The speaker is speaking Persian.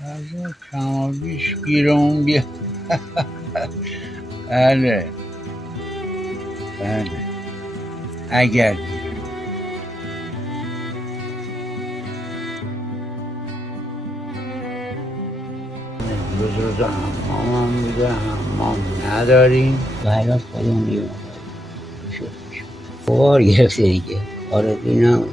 غذا کمابیش گیرمون بیاد. بله بله اگر امروز روز حمام هم بوده، حمام نداریم و الان خودمون میرون شد بار گرفته دیگه. آره بینم